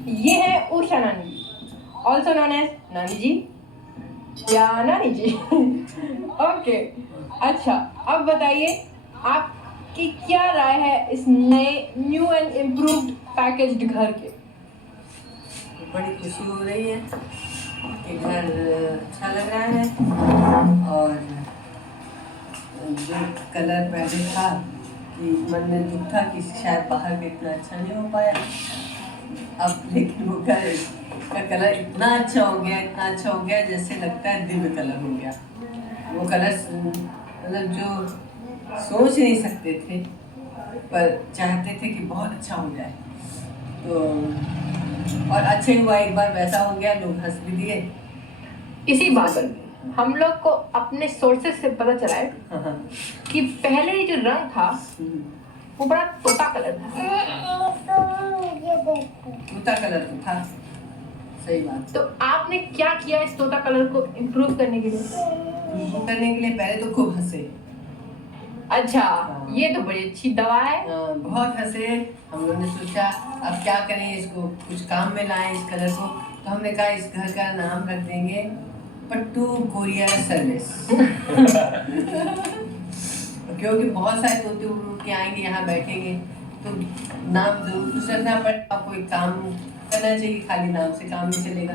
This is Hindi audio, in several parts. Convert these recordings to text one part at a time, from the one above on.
ये है उषा नानी जी, ऑल्सो नोन एज नानी जी या नानी जी। ओके, अच्छा अब बताइए आपकी क्या राय है इस नए न्यू एंड इम्प्रूव्ड पैकेज्ड घर के? बड़ी खुशी हो रही है कि घर अच्छा लग रहा है। और जो कलर पहले था कि मन में दुख था कि शायद बाहर में इतना अच्छा नहीं हो पाया, अब लेकिन वो घर का कलर इतना अच्छा हो गया जैसे लगता है दिव्य कलर हो गया। वो कलर मतलब जो सोच नहीं सकते थे पर चाहते थे कि बहुत अच्छा हो जाए, तो और अच्छे हुआ। एक बार वैसा हो गया, लोग हंस भी दिए। इसी बात पर हम लोग को अपने सोर्सेस से पता चला है कि पहले ये जो रंग था वो बड़ा तोता कलर था। तोता कलर तो था, सही बात। तो आपने क्या किया इस तोता कलर को इम्प्रूव करने के लिए? इम्प्रूव करने के लिए पहले तो खूब हंसे। अच्छा, ये तो बड़ी अच्छी दवा है। बहुत हंसे। हम लोगों ने सोचा अब क्या करें, इसको कुछ काम में लाएं इस कलर को। तो हमने कहा इस घर का नाम रख देंगे पट्टू कोरियर सर्विस। क्योंकि बहुत सारे तोते उड़ के आएंगे, यहाँ बैठेंगे, तो नाम जरूर कुछ रखना पड़ेगा। कोई काम करना चाहिए, खाली नाम से काम नहीं चलेगा।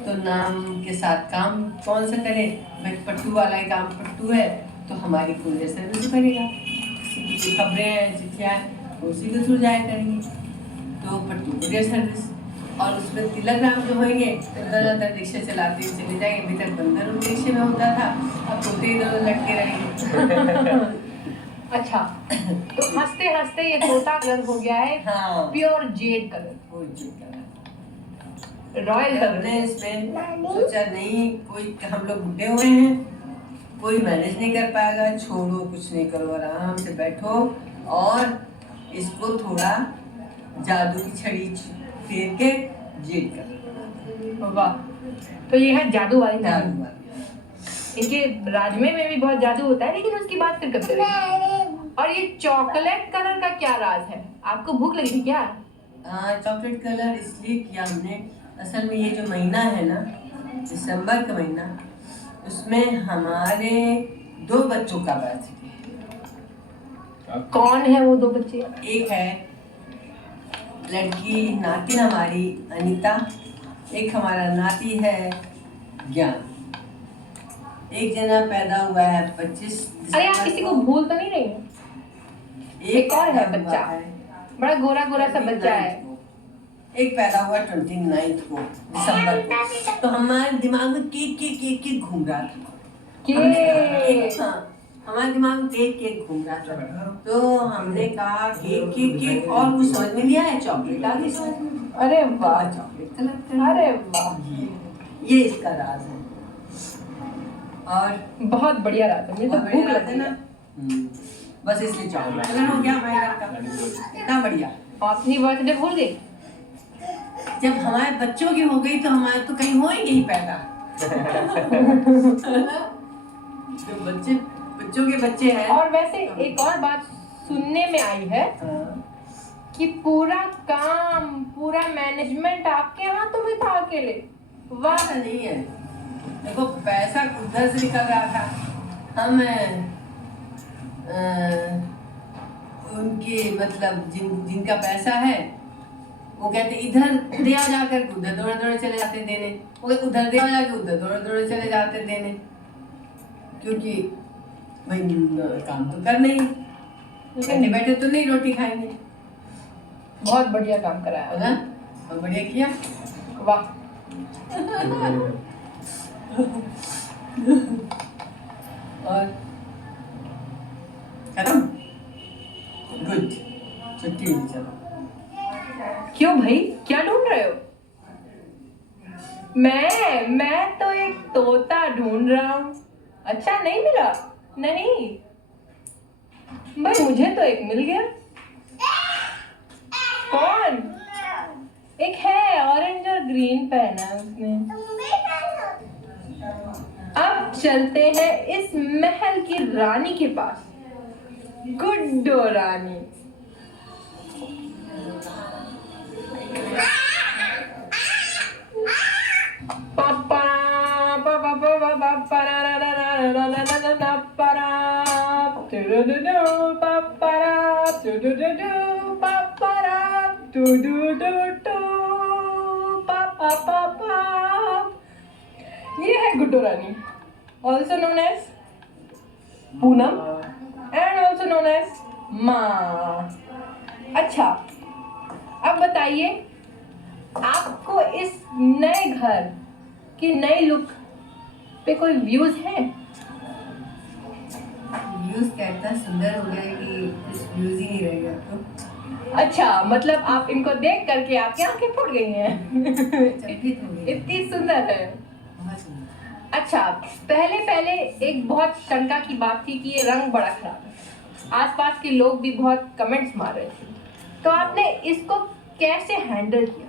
तो नाम के साथ काम कौन सा करे भाई? पट्टू वाला ही काम पट्टू है तो हमारी कुरियर सर्विस करेगा। किसी की खबरें हैं, चिट्ठियाँ हैं, उसी के थ्रू जाया करेंगे। तो पट्टू कुरियर सर्विस, और उसमें तिलक राम जो होंगे इधर रिक्शा चलाते हुए चले जाएंगे। अभी तक बंदर रिक्शे में होता था, अब तोते इधर लटके रहेंगे। अच्छा, तो हंसते हंसते ये तोता कलर हो गया है। हाँ, pure Z colour, royal colour. इसमें सोचा नहीं, कोई हम लोग बुढ़े हुए हैं, कोई मैनेज नहीं कर पाएगा। छोड़ो, कुछ नहीं करो, आराम से बैठो और इसको थोड़ा जादू की छड़ी फेर के जेड कर। वाह, तो ये है जादू वाली जादू नानी। वाली। इनके राजमे में भी बहुत जादू होता है, लेकिन उसकी बात फिर कब करेंगे। और ये चॉकलेट कलर का क्या राज है? आपको भूख लगी थी क्या? चॉकलेट कलर इसलिए किया हमने, असल में ये जो महीना है ना, दिसंबर का महीना, उसमें हमारे 2 बच्चों का बर्थडे। कौन है वो 2 बच्चे? एक है लड़की नातिन हमारी अनीता, एक हमारा नाती है ज्ञान। एक जना पैदा हुआ है 25 अरे आप किसी को भूल तो नहीं रही? एक और है बच्चा, बड़ा गोरा गोरा सा बच्चा है। एक पैदा हुआ 29 को दिसंबर को। तो हमारे दिमाग में केक घूम रहा था। हाँ, हमारे दिमाग में केक घूम रहा था। तो हमने कहा केक और कुछ समझ में नहीं आया, चॉकलेट आ गई समझ में। अरे वाह, चॉकलेट कलर। अरे वाह, ये इसका राज है। और बहुत बढ़िया राज है, मुझे तो भूख लगी ना। बस इसलिए चॉकलेट कलर हो गया हमारे घर का, इतना बढ़िया। अपनी बर्थडे भूल गई? जब हमारे बच्चों की हो गई तो हमारे तो कहीं हो ही नहीं पैदा। जो बच्चों के बच्चे हैं। और वैसे एक और बात सुनने में आई है कि पूरा काम, पूरा मैनेजमेंट आपके हाथों में था अकेले। वाह, नहीं है, देखो पैसा उधर से निकल रहा था। हम उनके मतलब जिनका पैसा है वो कहते इधर दे आ जाकर, उधर दौड़े चले जाते देने। वो उधर दे आ जाकर उधर दौड़े चले जाते देने, क्योंकि भाई काम तो करना ही, बैठे बैठे तो नहीं रोटी खाएंगे। बहुत बढ़िया काम कराया है ना, बहुत बढ़िया किया। वाह। और खत्म, गुड, छुट्टी हुई, चलो। क्यों भाई, क्या ढूंढ रहे हो? मैं तो एक तोता ढूंढ रहा हूँ। अच्छा, नहीं मिला? नहीं भाई, मुझे तो एक मिल गया। कौन? एक है, ऑरेंज और ग्रीन पहना है उसने। अब चलते हैं इस महल की रानी के पास, गुड्डो रानी। टू डू डू डू पापा टू डू डू डू पापा पापा। ये है Guddu Rani, also known as Poonam and also known as माँ। अच्छा, अब बताइए आपको इस नए घर की नई लुक पे कोई व्यूज है? व्यूज क्या इतना सुंदर हो गया है कि कुछ व्यूज ही नहीं रह गया अब तो। अच्छा, मतलब आप इनको देख करके आपकी आंखें फूट गई हैं। चकित हो गई। इतनी सुंदर है। बहुत सुंदर। अच्छा, पहले पहले एक बहुत शंका की बात थी कि ये रंग बड़ा खराब है, आसपास के लोग भी बहुत कमेंट्स मार रहे थे, तो आपने इसको कैसे हैंडल किया?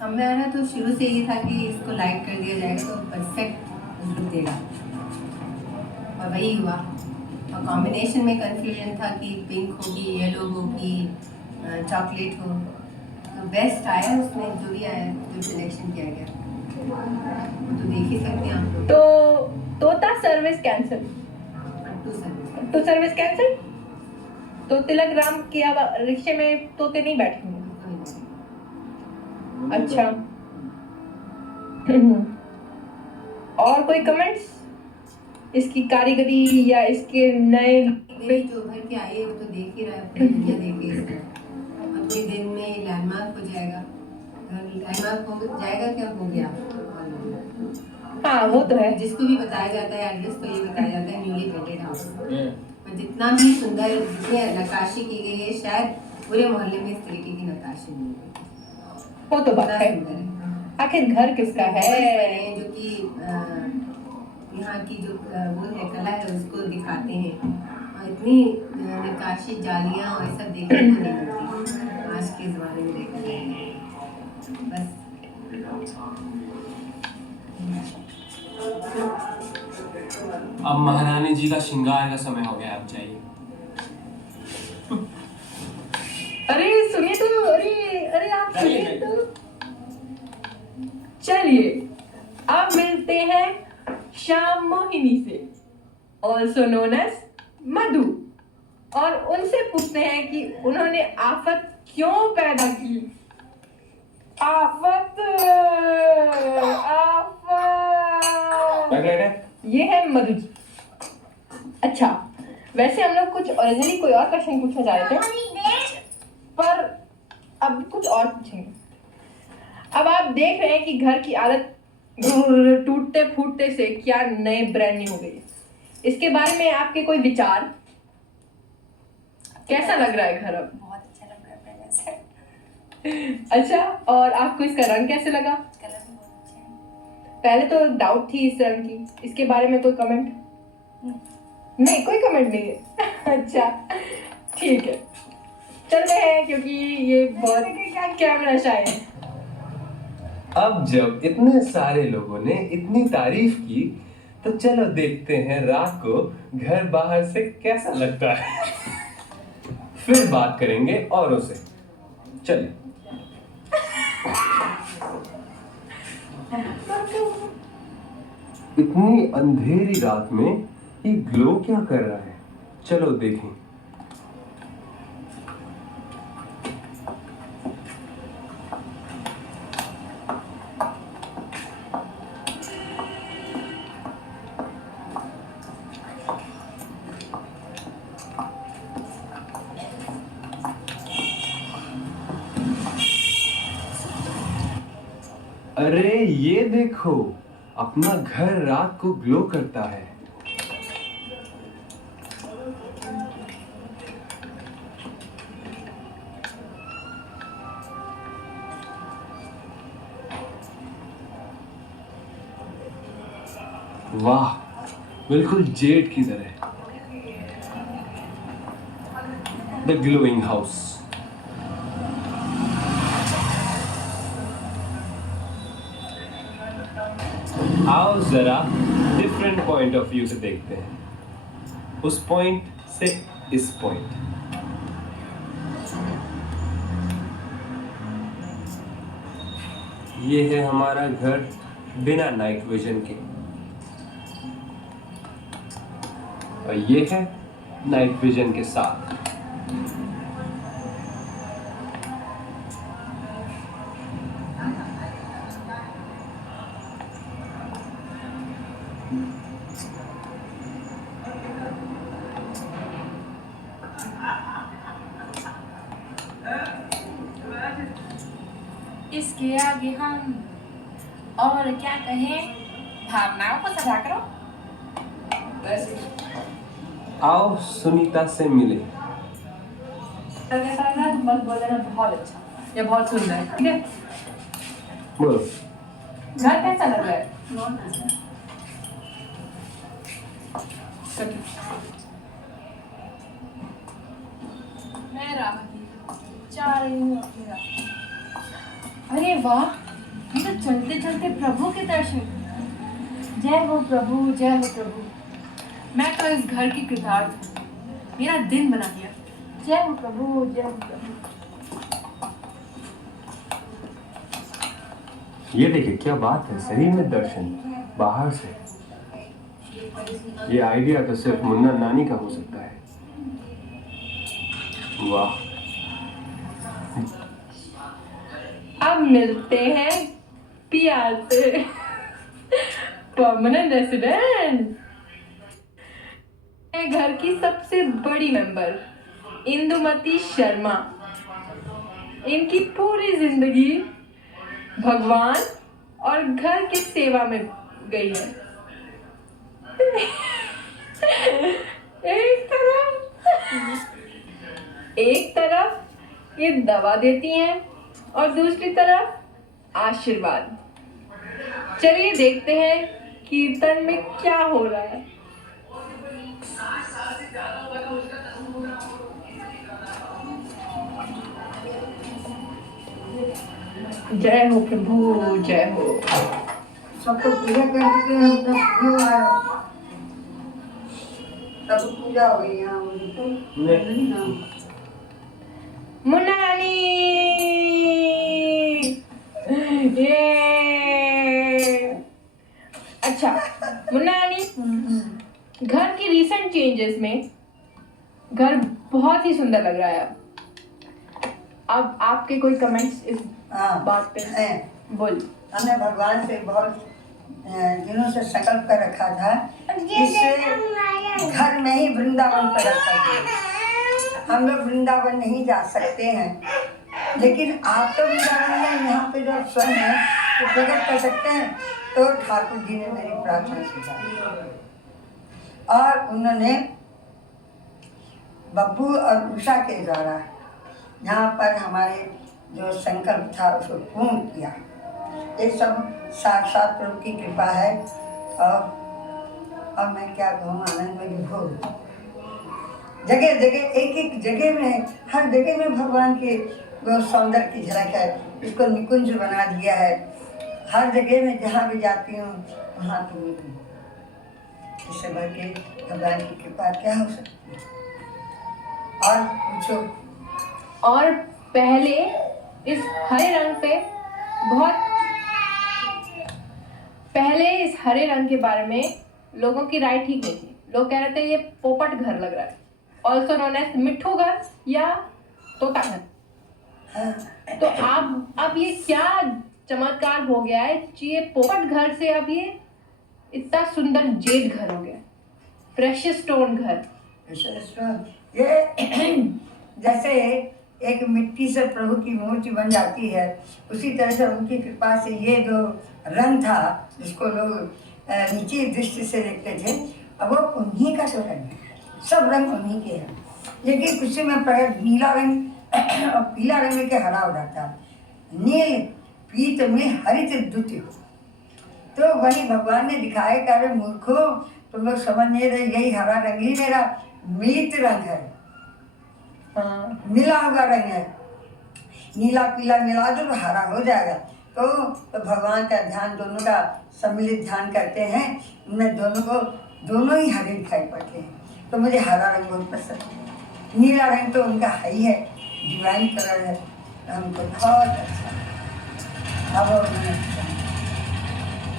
हमारा तो शुरू से ये था कि इसको लाइट कर दिया जाएगा तो परफेक्ट लुक देगा, और वही हुआ। और कॉम्बिनेशन में कंफ्यूजन था कि पिंक होगी, येलो होगी, चॉकलेट हो, तो बेस्ट आया उसमें जो भी आया, जो सिलेक्शन किया गया वो तो देख ही सकते हैं आप लोग। तो तोता सर्विस कैंसिल, पट्टू सर्विस। तो सर्विस कैंसिल, तो तिलक राम के अब रिक्शे में तोते नहीं बैठेंगे। अच्छा। और कोई कमेंट्स इसकी कारीगरी या इसके नए मेरी जो घर के आई है वो तो देख ही रहा है, पूरी दुनिया देख रही है इसको। और कुछ दिन में लैंडमार्क हो जाएगा, लैंडमार्क हो जाएगा, क्या हो गया। हाँ वो तो है। जिसको भी बताया जाता है एड्रेस तो ये बताया जाता है न्यूली पेंटेड हाउस। पर जितना भी सुंदर, जितनी नक्काशी की गई है, शायद पूरे मोहल्ले में इस तरीके की नक्काशी नहीं है। वो तो बात है, सुंदर है। आखिर घर किसका है? जो कि यहाँ की जो वो है कला है उसको दिखाते हैं, और इतनी नक्काशी, जालियाँ और सब देखने को नहीं मिलती आज के ज़माने में देखा जाए। बस अब महारानी जी का श्रृंगार का समय हो गया, अब जाइए। अरे सुनिए तो, अरे आप सुनिए तो। चलिए अब मिलते हैं श्याम मोहिनी से, ऑल्सो नोन एज मधु, और उनसे पूछते हैं कि उन्होंने आफत क्यों पैदा की। आफत, आफत। ये है मधु जी। अच्छा, वैसे हम लोग कुछ ओरिजिनली कोई और क्वेश्चन पूछना चाह रहे थे, पर अब कुछ और पूछेंगे। अब आप देख रहे हैं कि घर की आदत टूटते फूटते से क्या नए ब्रांड न्यू हो गई। इसके बारे में आपके कोई विचार? कैसा लग रहा है घर अब? बहुत अच्छा लग रहा है पहले से। अच्छा, और आपको इसका रंग कैसे लगा? कलर भी बहुत अच्छे हैं। पहले तो डाउट थी इस रंग की, इसके बारे में कोई कमेंट? नहीं, कोई कमेंट नहीं है। अच्छा ठीक है, चलते हैं क्योंकि ये बहुत कैमरा शाय है। अब जब इतने सारे लोगों ने इतनी तारीफ की तो चलो देखते हैं रात को घर बाहर से कैसा लगता है। फिर बात करेंगे औरों से। चलिए। इतनी अंधेरी रात में ये ग्लो क्या कर रहा है? चलो देखें। अरे ये देखो, अपना घर रात को ग्लो करता है। वाह, बिल्कुल जेड की तरह। The glowing house. आओ जरा डिफरेंट पॉइंट ऑफ व्यू से देखते हैं, उस पॉइंट से इस पॉइंट। ये है हमारा घर बिना नाइट विजन के, और ये है नाइट विजन के साथ। इसके आगे हम और क्या कहें, भावनाओं को सजा करो। आओ सुनीता से मिले। बस बोल देना बहुत अच्छा या बहुत सुंदर, ठीक है? बोलो। घर कैसा लग रहा है? मैं राहगी जा रही हूँ अपने रास्ते। अरे वाह, ये तो चलते चलते प्रभु के दर्शन। जय हो प्रभु, जय हो प्रभु। मैं तो इस घर की कृतार्थ हूँ, मेरा दिन बना दिया। जय हो प्रभु, जय हो प्रभु। ये देखिए क्या बात है, शरीर में दर्शन बाहर से। ये आइडिया तो सिर्फ मुन्ना नानी का हो सकता है। वाह। अब मिलते हैं प्यार से। परमानेंट रेसिडेंट, घर की सबसे बड़ी मेंबर इंदुमती शर्मा। इनकी पूरी जिंदगी भगवान और घर की सेवा में गई है। एक तरफ ये दवा देती हैं और दूसरी तरफ आशीर्वाद। चलिए देखते हैं कीर्तन में क्या हो रहा है। जय हो प्रभु, जय हो। सबको पूजा करके हम तब क्यों आए? तब पूजा हो गई यहाँ मुझे तो नहीं ना। मुन्ना रानी, ये अच्छा मुन्ना रानी, घर की रीसेंट चेंजेस में घर बहुत ही सुंदर लग रहा है। अब आपके कोई कमेंट्स इस हाँ बात पे है। बोल। हमने भगवान से बहुत दिनों से संकल्प कर रखा था, इससे घर में ही वृंदावन पैदा कर। हम लोग वृंदावन नहीं जा सकते हैं, लेकिन आप तो वृंदावन में यहाँ पे जब स्वयं है तो प्रकट कर सकते हैं। तो ठाकुर जी ने मेरी प्रार्थना स्वीकारी और उन्होंने बब्बू और उषा के द्वारा यहाँ पर हमारे जो संकल्प था उसको पूर्ण किया। ये सब साक्षात प्रभु की कृपा है। और अब मैं क्या कहूँ, आनंद में विभोर। जगह जगह एक एक जगह में, हर जगह में भगवान के वो सौंदर्य की झलक है। इसको निकुंज बना दिया है। हर जगह में जहाँ भी जाती हूँ वहाँ तो मिलती हूँ। इससे बढ़ के भगवान की कृपा क्या हो सकती है? और पूछो। और पहले इस हरे रंग पे इस हरे रंग के बारे में लोगों की राय ठीक नहीं थी। लोग कह रहे थे ये पोपट घर लग रहा है, ऑल्सो नोन एज मिट्ठू घर या तोता घर। तो अब ये क्या चमत्कार हो गया है कि ये पोपट घर से अब ये इतना सुंदर जेड घर हो गया, प्रेशियस स्टोन घर। ये जैसे एक मिट्टी से प्रभु की मूर्ति बन जाती है, उसी तरह से उनकी कृपा से ये जो रंग था जिसको लोग नीचे दृष्टि से देखते थे, अब वो उन्हीं का तो रंग है। सब रंग उन्हीं के हैं, लेकिन कुछ में प्रकट नीला रंग और पीला रंग के हरा हो जाता है। नील पीत में हरित द्युति। तो वही भगवान ने दिखाया कि अरे मूर्खो, तुम लोग समझ नहीं रहे, यही हरा रंग ही मेरा मिलित रंग है, मिला हुआ रंग है। नीला पीला मिला दो तो हरा हो जाएगा। तो भगवान का ध्यान, दोनों का सम्मिलित ध्यान करते हैं, उनमें दोनों ही हरे दिखाई पड़ते हैं। तो मुझे हरा रंग बहुत पसंद है। नीला रंग तो उनका है ही है, डिवाइन कलर है, हमको बहुत अच्छा।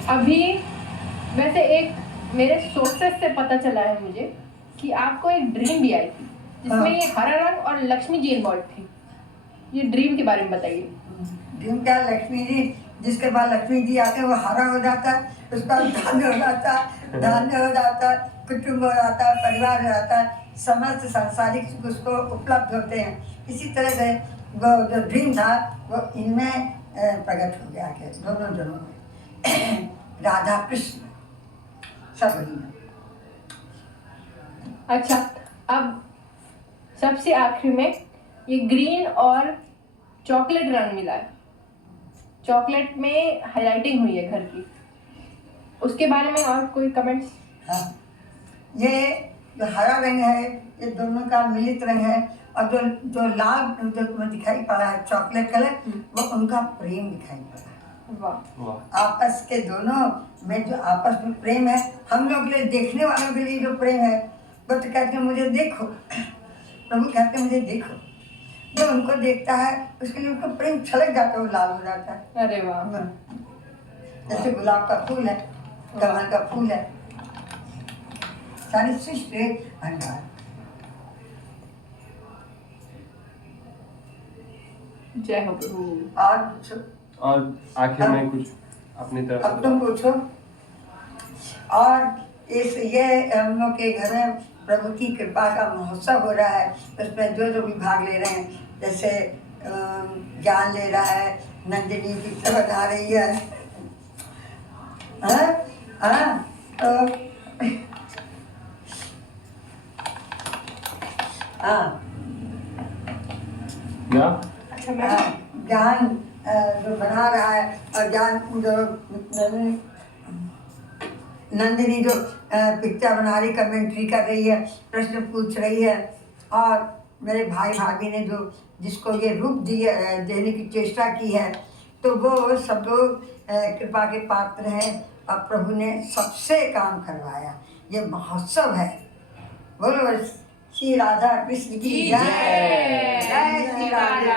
अभी वैसे एक मेरे सोर्सेस से पता चला है मुझे कि आपको एक ड्रीम भी आई थी जिसमें ये हरा रंग और लक्ष्मी जी इन्वॉल्व थी। ये ड्रीम के बारे में बताइए। ड्रीम क्या, लक्ष्मी जी, जिसके बाद लक्ष्मी जी आते हैं वो हरा हो जाता है, उसका धान्य हो जाता है, धान्य हो जाता है, कुटुंब हो जाता है, परिवार हो जाता है, समस्त सांसारिक सुख उसको उपलब्ध होते हैं। इसी तरह से वो जो ड्रीम था वो इनमें प्रकट हो गया के दोनों जनों में राधा कृष्ण सब वही है। अच्छा, अब सबसे आखिरी में ये ग्रीन और चॉकलेट रंग मिला है। चॉकलेट में हाइलाइटिंग हुई है घर की, उसके बारे में और कोई कमेंट्स? हाँ, ये जो हरा रंग है ये दोनों का मिलित रंग है, और जो लाल जो तुम्हें दिखाई पड़ा है चॉकलेट कलर, वो उनका प्रेम दिखाई पड़ा है। वाह, वाह, आपस के दोनों में जो आपस में प्रेम है, हम लोग के लिए, देखने वालों के लिए जो प्रेम है, वो तो कहते हैं मुझे देखो, प्रभु कहते हैं मुझे देखो। जो उनको देखता है उसके लिए उनको प्रेम छलक जाता है, वो लाल हो जाता है। अरे वाह, जैसे गुलाब का फूल है, कमल का फूल है, सारी सृष्टि भंडार। जय हो प्रभु। और पूछो, और आखिर में कुछ अपनी तरफ अब तुम पूछो। और ये हम लोग के घर में प्रभु की कृपा का महोत्सव हो रहा है, उसमें जो जो भी भाग ले रहे हैं, जैसे ज्ञान ले रहा है, नंदिनी पिक्चर बना रही है, हाँ हाँ, तो हाँ क्या? अच्छा, मैं ज्ञान जो बना रहा है, और ज्ञान जो नंदिनी जो पिक्चर बना रही, कमेंट्री कर रही है, प्रश्न पूछ रही है, और मेरे भाई भाभी ने जो जिसको ये रूप देने की चेष्टा की है, तो वो सब लोग कृपा के पात्र हैं, और प्रभु ने सबसे काम करवाया। ये महोत्सव है। बोलो श्री राधा कृष्ण की जय। जय श्री राधा।